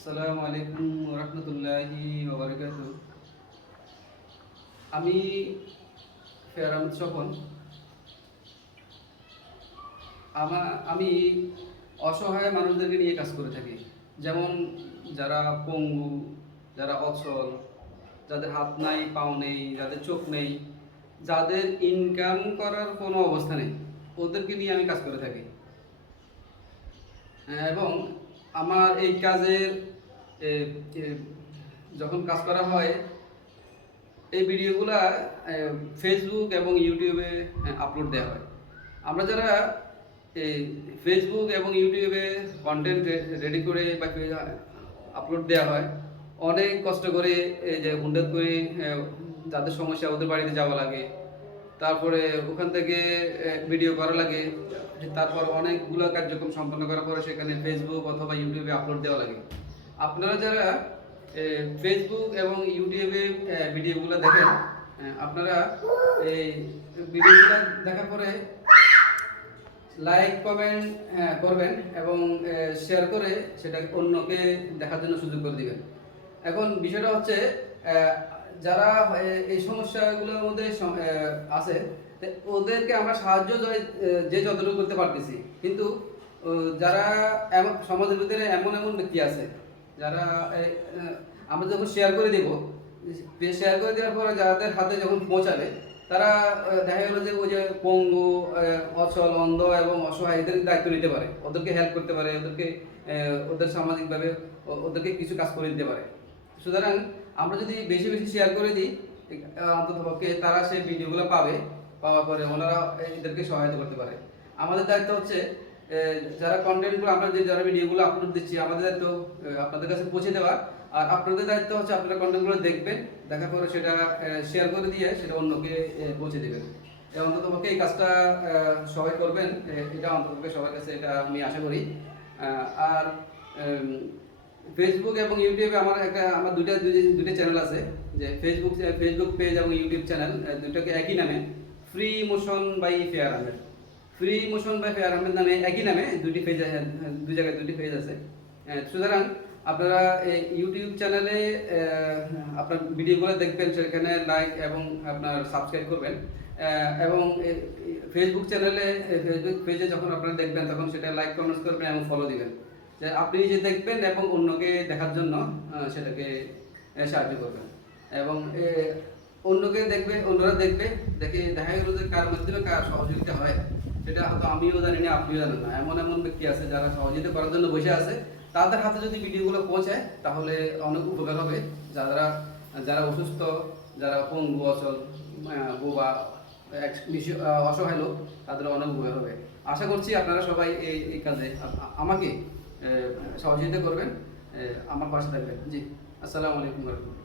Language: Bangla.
আসসালামু আলাইকুম রহমতুল্লাহি আমি ফেয়ার আহমদ আমা আমি অসহায় মানুষদেরকে নিয়ে কাজ করে থাকি। যেমন যারা পঙ্গু যারা অচল যাদের হাত নাই পাও নেই যাদের চোখ নেই যাদের ইনকাম করার কোনো অবস্থা নেই ওদেরকে নিয়ে আমি কাজ করে থাকি। হ্যাঁ, এবং আমার এই কাজের যখন কাজ করা হয়, এই ভিডিওগুলা ফেসবুক এবং ইউটিউবে আপলোড দেওয়া হয়। আমরা যারা এই ফেসবুক এবং ইউটিউবে কন্টেন্ট রেডি করে বা আপলোড দেওয়া হয়, অনেক কষ্ট করে, এই যে হুন্ডাত করে যাদের সমস্যা, ওদের বাড়িতে যাওয়া লাগে। তারপরে ওখান থেকে ভিডিও করা লাগে। তারপর অনেকগুলো কার্যক্রম সম্পন্ন করার পরে সেখানে ফেসবুক অথবা ইউটিউবে আপলোড দেওয়া লাগে। আপনারা যারা ফেসবুক এবং ইউটিউবে ভিডিওগুলো দেখেন আপনারা এই ভিডিওগুলো দেখার পরে লাইক কমেন্ট করবেন এবং শেয়ার করে সেটা অন্যকে দেখার জন্য সুযোগ করে দিবেন। এখন বিষয়টা হচ্ছে যারা এই সমস্যাগুলোর মধ্যে আছে ওদেরকে আমরা সাহায্য যে- যতটুকু করতে পারতেছি। কিন্তু যারা সমাজের ভিতরে এমন এমন ব্যক্তি আছে, যারা আমরা যখন শেয়ার করে দেব শেয়ার করে দেওয়ার পরে যাদের হাতে যখন পৌঁছাবে, তারা দেখা গেল যে ওই যে পঙ্গু অচল, অন্ধ এবং অসহায়, এদের দায়িত্ব নিতে পারে। ওদেরকে হেল্প করতে পারে, ওদেরকে ওদের সামাজিকভাবে ওদেরকে কিছু কাজ করে দিতে পারে। সুতরাং আমরা যদি বেশি বেশি শেয়ার করে দিই অন্তত পক্ষে তারা সেই ভিডিওগুলো পাবে পাওয়ার পরে ওনারা এদেরকে সহায়তা করতে পারে। আমাদের দায়িত্ব হচ্ছে যারা কন্টেন্টগুলো আমরা যে যারা ভিডিওগুলো আপলোড দিচ্ছি আমাদের দায়িত্ব আপনাদের কাছে পৌঁছে দেওয়া। আর আপনাদের দায়িত্ব হচ্ছে আপনারা কন্টেন্টগুলো দেখবেন দেখার পরে সেটা শেয়ার করে দিয়ে সেটা অন্যকে পৌঁছে দেবেন। এ, অন্তত পক্ষে এই কাজটা সবাই করবেন এটা অন্তত পক্ষে সবার কাছে এটা আমি আশা করি। আর ফেসবুক এবং ইউটিউবে আমার একটা, আমার দুইটা, দুই- দুইটা চ্যানেল আছে, যে ফেসবুক ফেসবুক পেজ এবং ইউটিউব চ্যানেল দুটোকে একই নামে free motion by fair Ahmed free motion by fair Ahmed নামে একই নামে দুটি পেজ দুই জায়গায় দুটি পেজ আছে। সুতরাং আপনারা ইউটিউব চ্যানেলে আপনার ভিডিওগুলো দেখবেন, সেখানে লাইক এবং আপনার সাবস্ক্রাইব করবেন। এবং ফেসবুক চ্যানেলে ফেসবুক পেজে যখন আপনারা দেখবেন, তখন সেটা লাইক কমেন্টস করবেন এবং ফলো দিবেন। যে আপনি নিজে দেখবেন এবং অন্যকে দেখার জন্য সেটাকে সাহায্য করবেন। এবং অন্যকে দেখবে, অন্যরা দেখবে, দেখে দেখা গেল যে কার মাধ্যমে কার সহযোগিতা হয়। সেটা হয়তো আমিও জানি না, আপনিও জানেন না। এমন এমন ব্যক্তি আছে যারা সহযোগিতা করার জন্য বসে আছে। তাদের হাতে যদি ভিডিওগুলো পৌঁছায়, তাহলে অনেক উপকার হবে। যারা যারা অসুস্থ, যারা পঙ্গু অচল বোবা অসহায় লোক, তাদের অনেক উপকার হবে। আশা করছি আপনারা সবাই এই কাজে আমাকে সহযোগিতা করবেন। আমার পাশে থাকবেন। জি আসসালামু আলাইকুম রহমতুল্লাহ।